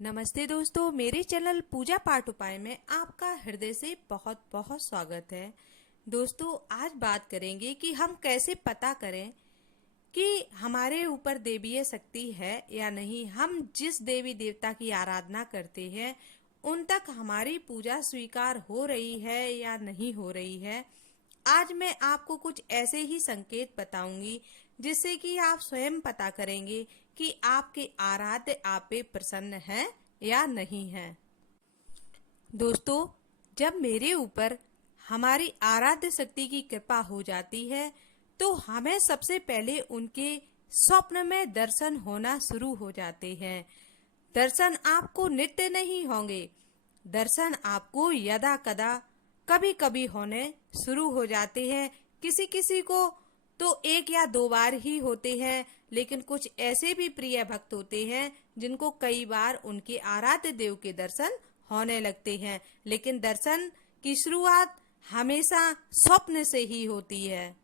नमस्ते दोस्तों, मेरे चैनल पूजा पाठ उपाय में आपका हृदय से बहुत बहुत स्वागत है। दोस्तों, आज बात करेंगे कि हम कैसे पता करें कि हमारे ऊपर दैवीय शक्ति है या नहीं। हम जिस देवी देवता की आराधना करते हैं उन तक हमारी पूजा स्वीकार हो रही है या नहीं हो रही है। आज मैं आपको कुछ ऐसे ही संकेत बताऊंगी जिससे कि आप स्वयं पता करेंगे कि आपके आराध्य आप पे प्रसन्न है या नहीं है। दोस्तों, जब मेरे ऊपर हमारी आराध्य शक्ति की कृपा हो जाती है तो हमें सबसे पहले उनके स्वप्न में दर्शन होना शुरू हो जाते हैं। दर्शन आपको नित्य नहीं होंगे, दर्शन आपको यदा कदा कभी कभी होने शुरू हो जाते हैं। किसी किसी को तो एक या दो बार ही होते हैं, लेकिन कुछ ऐसे भी प्रिय भक्त होते हैं जिनको कई बार उनके आराध्य देव के दर्शन होने लगते हैं। लेकिन दर्शन की शुरुआत हमेशा स्वप्न से ही होती है।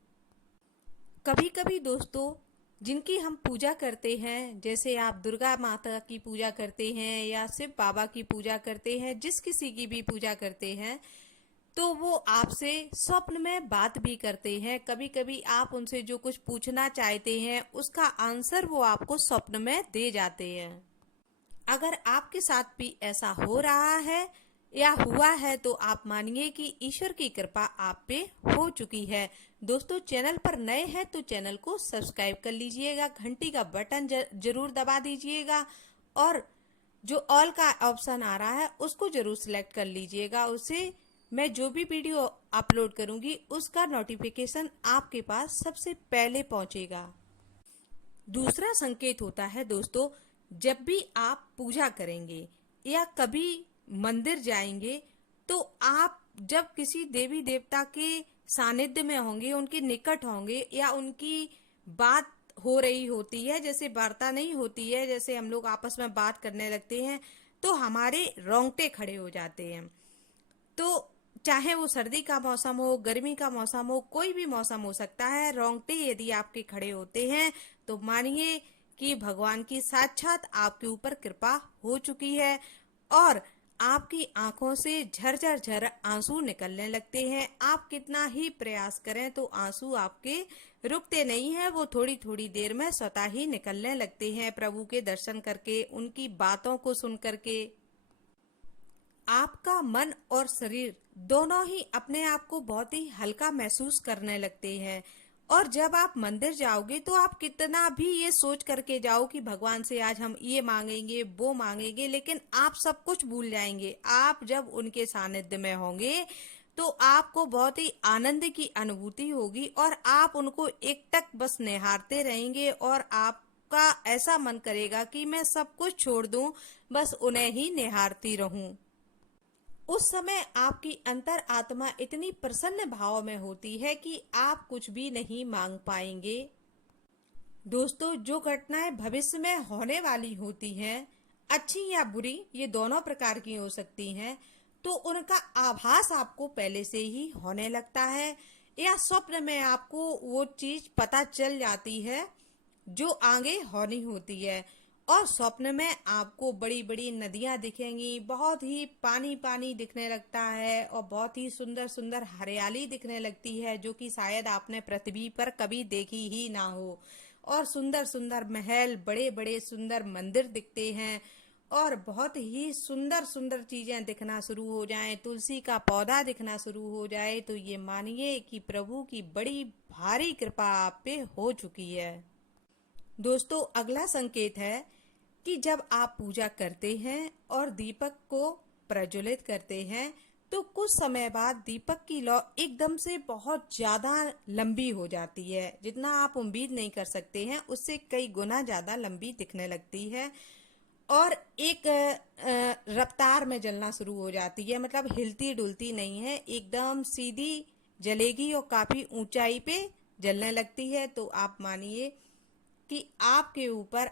कभी कभी दोस्तों, जिनकी हम पूजा करते हैं, जैसे आप दुर्गा माता की पूजा करते हैं या शिव बाबा की पूजा करते हैं, जिस किसी की भी पूजा करते हैं, तो वो आपसे स्वप्न में बात भी करते हैं। कभी कभी आप उनसे जो कुछ पूछना चाहते हैं उसका आंसर वो आपको स्वप्न में दे जाते हैं। अगर आपके साथ भी ऐसा हो रहा है या हुआ है तो आप मानिए कि ईश्वर की कृपा आप पे हो चुकी है। दोस्तों, चैनल पर नए हैं तो चैनल को सब्सक्राइब कर लीजिएगा, घंटी का बटन जरूर दबा दीजिएगा और जो ऑल का ऑप्शन आ रहा है उसको जरूर सिलेक्ट कर लीजिएगा। उससे मैं जो भी वीडियो अपलोड करूंगी उसका नोटिफिकेशन आपके पास सबसे पहले पहुंचेगा। दूसरा संकेत होता है दोस्तों, जब भी आप पूजा करेंगे या कभी मंदिर जाएंगे तो आप जब किसी देवी देवता के सानिध्य में होंगे, उनके निकट होंगे या उनकी बात हो रही होती है, जैसे वार्ता नहीं होती है, जैसे हम लोग आपस में बात करने लगते हैं तो हमारे रोंगटे खड़े हो जाते हैं। तो चाहे वो सर्दी का मौसम हो, गर्मी का मौसम हो, कोई भी मौसम हो सकता है, रोंगटे यदि आपके खड़े होते हैं तो मानिए कि भगवान की साक्षात आपके ऊपर कृपा हो चुकी है और आपकी आंखों से झरझर झर आंसू निकलने लगते हैं। आप कितना ही प्रयास करें तो आंसू आपके रुकते नहीं हैं, वो थोड़ी थोड़ी देर में स्वतः ही निकलने लगते हैं। प्रभु के दर्शन करके, उनकी बातों को सुन करके आपका मन और शरीर दोनों ही अपने आप को बहुत ही हल्का महसूस करने लगते हैं। और जब आप मंदिर जाओगे तो आप कितना भी ये सोच करके जाओ कि भगवान से आज हम ये मांगेंगे वो मांगेंगे, लेकिन आप सब कुछ भूल जाएंगे। आप जब उनके सानिध्य में होंगे तो आपको बहुत ही आनंद की अनुभूति होगी और आप उनको एकटक बस निहारते रहेंगे और आपका ऐसा मन करेगा कि मैं सब कुछ छोड़ दूं, बस उन्हें ही निहारती रहूं। उस समय आपकी अंतर आत्मा इतनी प्रसन्न भाव में होती है कि आप कुछ भी नहीं मांग पाएंगे। दोस्तों, जो घटनाएं भविष्य में होने वाली होती हैं, अच्छी या बुरी, ये दोनों प्रकार की हो सकती हैं, तो उनका आभास आपको पहले से ही होने लगता है या स्वप्न में आपको वो चीज पता चल जाती है जो आगे होनी होती है। और स्वप्न में आपको बड़ी बड़ी नदियां दिखेंगी, बहुत ही पानी पानी दिखने लगता है और बहुत ही सुंदर सुंदर हरियाली दिखने लगती है जो कि शायद आपने पृथ्वी पर कभी देखी ही ना हो। और सुंदर सुंदर महल, बड़े बड़े सुंदर मंदिर दिखते हैं और बहुत ही सुंदर सुंदर चीजें दिखना शुरू हो जाएं, तुलसी का पौधा दिखना शुरू हो जाए, तो ये मानिए कि प्रभु की बड़ी भारी कृपा आप पे हो चुकी है। दोस्तों, अगला संकेत है कि जब आप पूजा करते हैं और दीपक को प्रज्वलित करते हैं तो कुछ समय बाद दीपक की लौ एकदम से बहुत ज्यादा लंबी हो जाती है। जितना आप उम्मीद नहीं कर सकते हैं उससे कई गुना ज्यादा लंबी दिखने लगती है और एक रफ्तार में जलना शुरू हो जाती है। मतलब हिलती डुलती नहीं है, एकदम सीधी जलेगी और काफी ऊंचाई पे जलने लगती है। तो आप मानिए कि आपके ऊपर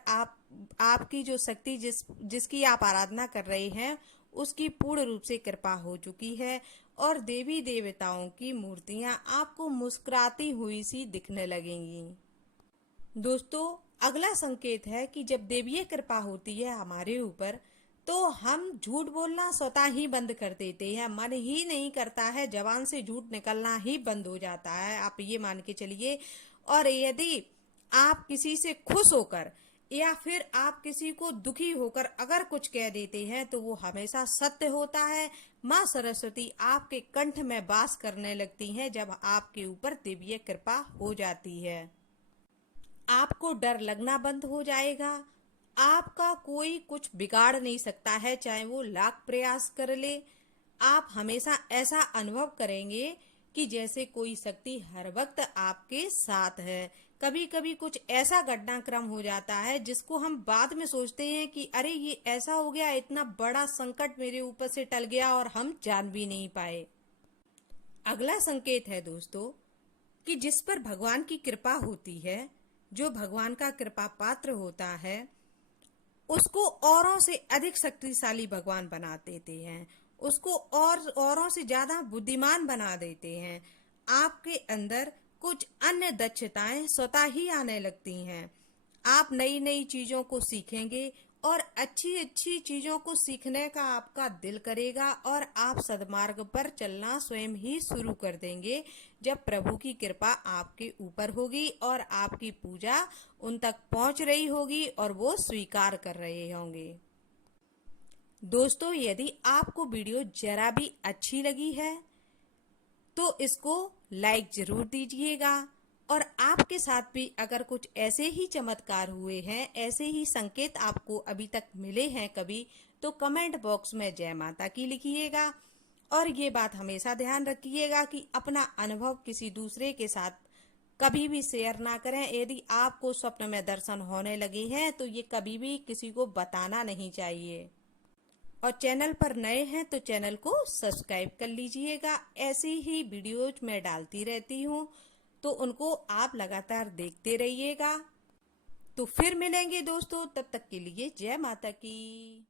आपकी जो शक्ति जिसकी आप आराधना कर रहे हैं उसकी पूर्ण रूप से कृपा हो चुकी है और देवी देवताओं की मूर्तियां आपको मुस्कुराती हुई सी दिखने लगेंगी। दोस्तों, अगला संकेत है कि जब देवीय कृपा होती है हमारे ऊपर तो हम झूठ बोलना स्वतः ही बंद कर देते हैं, मन ही नहीं करता है, जबान से झूठ निकलना ही बंद हो जाता है, आप ये मान के चलिए। और यदि आप किसी से खुश होकर या फिर आप किसी को दुखी होकर अगर कुछ कह देते हैं तो वो हमेशा सत्य होता है। माँ सरस्वती आपके कंठ में वास करने लगती हैं जब आपके ऊपर दिव्य कृपा हो जाती है। आपको डर लगना बंद हो जाएगा। आपका कोई कुछ बिगाड़ नहीं सकता है, चाहे वो लाख प्रयास कर ले। आप हमेशा ऐसा अनुभव करेंगे कि जैसे कोई शक्ति हर वक्त आपके साथ है। कभी कभी कुछ ऐसा घटनाक्रम हो जाता है जिसको हम बाद में सोचते हैं कि अरे ये ऐसा हो गया, इतना बड़ा संकट मेरे ऊपर से टल गया और हम जान भी नहीं पाए। अगला संकेत है दोस्तों कि जिस पर भगवान की कृपा होती है, जो भगवान का कृपा पात्र होता है, उसको औरों से अधिक शक्तिशाली भगवान बना देते हैं, उसको और औरों से ज्यादा बुद्धिमान बना देते हैं। आपके अंदर कुछ अन्य दक्षताएं स्वतः ही आने लगती हैं। आप नई नई चीजों को सीखेंगे और अच्छी अच्छी चीजों को सीखने का आपका दिल करेगा और आप सद्मार्ग पर चलना स्वयं ही शुरू कर देंगे जब प्रभु की कृपा आपके ऊपर होगी और आपकी पूजा उन तक पहुंच रही होगी और वो स्वीकार कर रहे होंगे। दोस्तों, यदि आपको वीडियो जरा भी अच्छी लगी है तो इसको लाइक जरूर दीजिएगा और आपके साथ भी अगर कुछ ऐसे ही चमत्कार हुए हैं, ऐसे ही संकेत आपको अभी तक मिले हैं कभी, तो कमेंट बॉक्स में जय माता की लिखिएगा। और ये बात हमेशा ध्यान रखिएगा कि अपना अनुभव किसी दूसरे के साथ कभी भी शेयर ना करें। यदि आपको स्वप्न में दर्शन होने लगे हैं तो ये कभी भी किसी को बताना नहीं चाहिए। और चैनल पर नए हैं तो चैनल को सब्सक्राइब कर लीजिएगा। ऐसी ही वीडियोज मैं डालती रहती हूँ तो उनको आप लगातार देखते रहिएगा। तो फिर मिलेंगे दोस्तों, तब तक के लिए जय माता की।